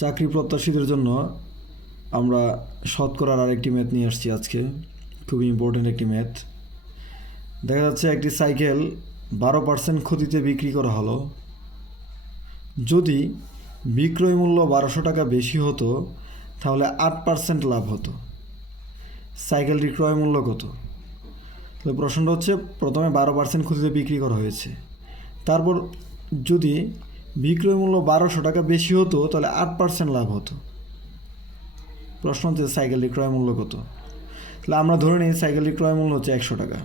চাকরি প্রত্যাশীদের জন্য আমরা শতকরার আরেকটি ম্যাথ নিয়ে আসছি আজকে। খুবই ইম্পর্ট্যান্ট একটি ম্যাথ। দেখা যাচ্ছে একটি সাইকেল বারো পার্সেন্ট ক্ষতিতে বিক্রি করা হলো। যদি বিক্রয় মূল্য বারোশো টাকা বেশি হতো, তাহলে আট পার্সেন্ট লাভ হতো। সাইকেলটির ক্রয় মূল্য কত? তো প্রশ্নটা হচ্ছে, প্রথমে বারো পার্সেন্ট ক্ষতিতে বিক্রি করা হয়েছে। তারপর যদি বিক্রয় মূল্য বারোশো টাকা বেশি হতো, তাহলে আট পার্সেন্ট লাভ হতো। প্রশ্ন হচ্ছে সাইকেলটির ক্রয় মূল্য কত? তাহলে আমরা ধরে নিই সাইকেলটির ক্রয় মূল্য হচ্ছে একশো টাকা।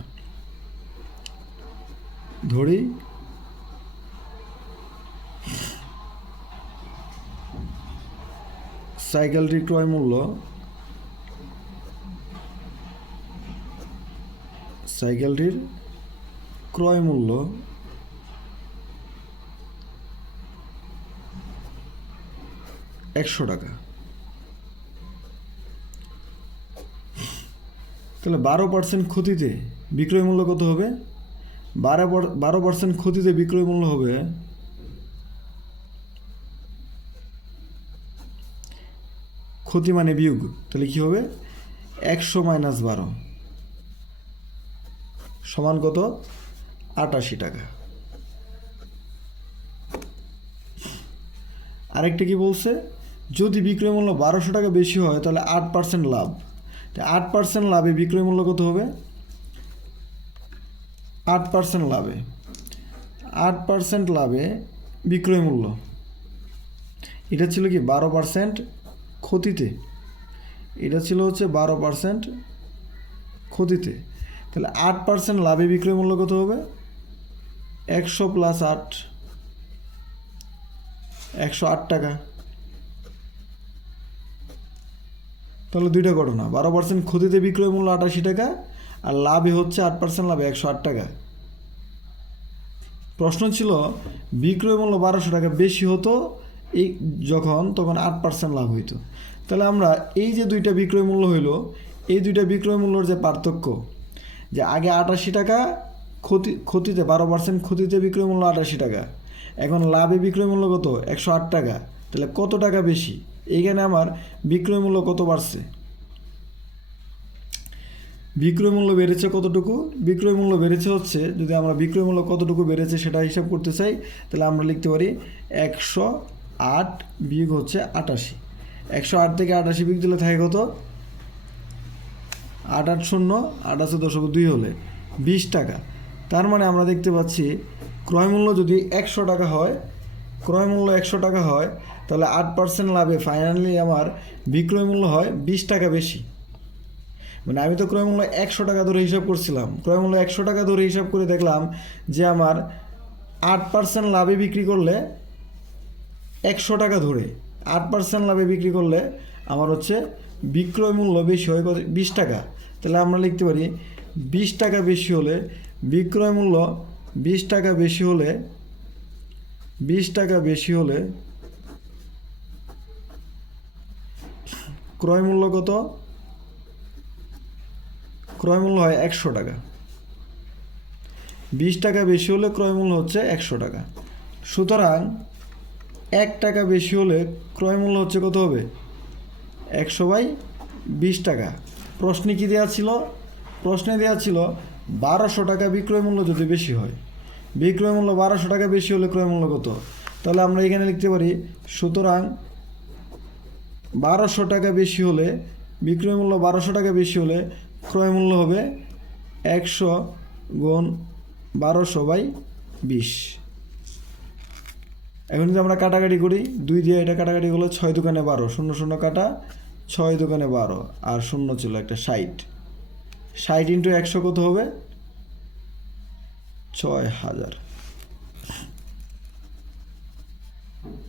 ধরি সাইকেলটির ক্রয় মূল্য, সাইকেলটির ক্রয় মূল্য একশো টাকা। তাহলে বারো পার্সেন্ট ক্ষতিতে বিক্রয় মূল্য কত হবে? বারো বারো পার্সেন্ট ক্ষতিতে বিক্রয় মূল্য হবে ক্ষতি মানে বিয়োগ, তাহলে কী হবে? একশো মাইনাস বারো সমান কত? আটাশি টাকা। আরেকটা কি বলছে? যদি বিক্রয় মূল্য বারোশো টাকা বেশি হয়, তাহলে আট পার্সেন্ট লাভ। আট পার্সেন্ট লাভে বিক্রয় মূল্য কত হবে? আট পার্সেন্ট লাভে। আট পার্সেন্ট লাভে বিক্রয় মূল্য। এটা ছিল কি বারো পার্সেন্ট ক্ষতিতে? এটা ছিল হচ্ছে বারো পার্সেন্ট ক্ষতিতে। তাহলে আট পার্সেন্ট লাভে বিক্রয় মূল্য কত হবে? একশো প্লাস আট। একশো আট টাকা। তাহলে দুইটা ঘটনা। বারো পার্সেন্ট ক্ষতিতে বিক্রয় মূল্য আটাশি টাকা আর লাভে হচ্ছে আট পার্সেন্ট লাভে একশো আট টাকা। প্রশ্ন ছিল, বিক্রয় মূল্য বারোশো টাকা বেশি হতো, এই যখন, তখন আট পার্সেন্ট লাভ হইতো। তাহলে আমরা এই যে দুইটা বিক্রয় মূল্য হইল, এই দুইটা বিক্রয় মূল্যর যে পার্থক্য, যে আগে আটাশি টাকা, ক্ষতি, ক্ষতিতে বারো পার্সেন্ট ক্ষতিতে বিক্রয় মূল্য আটাশি টাকা, এখন লাভে বিক্রয় মূল্য কত? একশো আট টাকা। তাহলে কত টাকা বেশি? এইখানে আমার বিক্রয় মূল্য কত বাড়ছে? বিক্রয় মূল্য বেড়েছে কতটুকু? বিক্রয় মূল্য বেড়েছে হচ্ছে, যদি আমরা বিক্রয় মূল্য কতটুকু বেড়েছে সেটা হিসাব করতে চাই, তাহলে আমরা লিখতে পারি একশো আট বিয়োগ হচ্ছে আটাশি। একশো আট থেকে আটাশি বিয়োগ দিলে থাকে কত? আট আট শূন্য আটাশি দশক দুই হলে বিশ টাকা। তার মানে আমরা দেখতে পাচ্ছি, ক্রয় মূল্য যদি একশো টাকা হয় ক্রয় মূল্য একশো টাকা হয়, তাহলে আট পার্সেন্ট লাভে ফাইনালি আমার বিক্রয় মূল্য হয় বিশ টাকা বেশি। মানে আমি তো ক্রয় মূল্য একশো টাকা ধরে হিসাব করছিলাম। ক্রয় মূল্য একশো টাকা ধরে হিসাব করে দেখলাম যে আমার আট পার্সেন্ট লাভে বিক্রি করলে একশো টাকা ধরে। আট পার্সেন্ট লাভে বিক্রি করলে আমার হচ্ছে বিক্রয় মূল্য বেশি হয় কত বিশ টাকা। তাহলে আমরা লিখতে পারি বিশ টাকা বেশি হলে বিক্রয় মূল্য বিশ টাকা বেশি হলে বিশ টাকা বেশি হলে ক্রয় মূল্য কত? ক্রয় মূল্য হয় একশো টাকা। বিশ টাকা বেশি হলে ক্রয় মূল্য হচ্ছে একশো টাকা। সুতরাং এক টাকা বেশি হলে ক্রয় মূল্য হচ্ছে কত হবে? একশো বাই বিশ টাকা। প্রশ্নে কী দেওয়া ছিল? প্রশ্নে দেওয়া ছিল বারোশো টাকা বিক্রয় মূল্য যদি বেশি হয় বিক্রয় মূল্য বারোশো টাকা, বেশি হলে ক্রয় মূল্য কত? তাহলে আমরা এখানে লিখতে পারি, সুতরাং বারোশো টাকা বেশি হলে বিক্রয় মূল্য বারোশো টাকা বেশি হলে ক্রয় মূল্য হবে একশো গুণ বারোশো বাই বিশ। এখন যদি আমরা কাটাকাটি করি, দুই দিয়ে এটা কাটাকাটি হলো ছয় দোকানে বারো, শূন্য শূন্য কাটা ছয় দোকানে বারো, আর শূন্য ছিল একটা ষাট। ষাট ইন্টু একশো কত হবে? ছয় হাজার।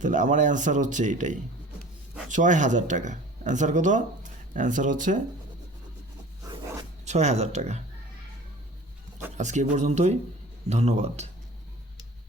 তাহলে আমার অ্যান্সার হচ্ছে এইটাই। ছয় হাজার টাকা। অ্যান্সার কত? অ্যান্সার হচ্ছে ছয় হাজার টাকা। আজকে এ পর্যন্তই। ধন্যবাদ।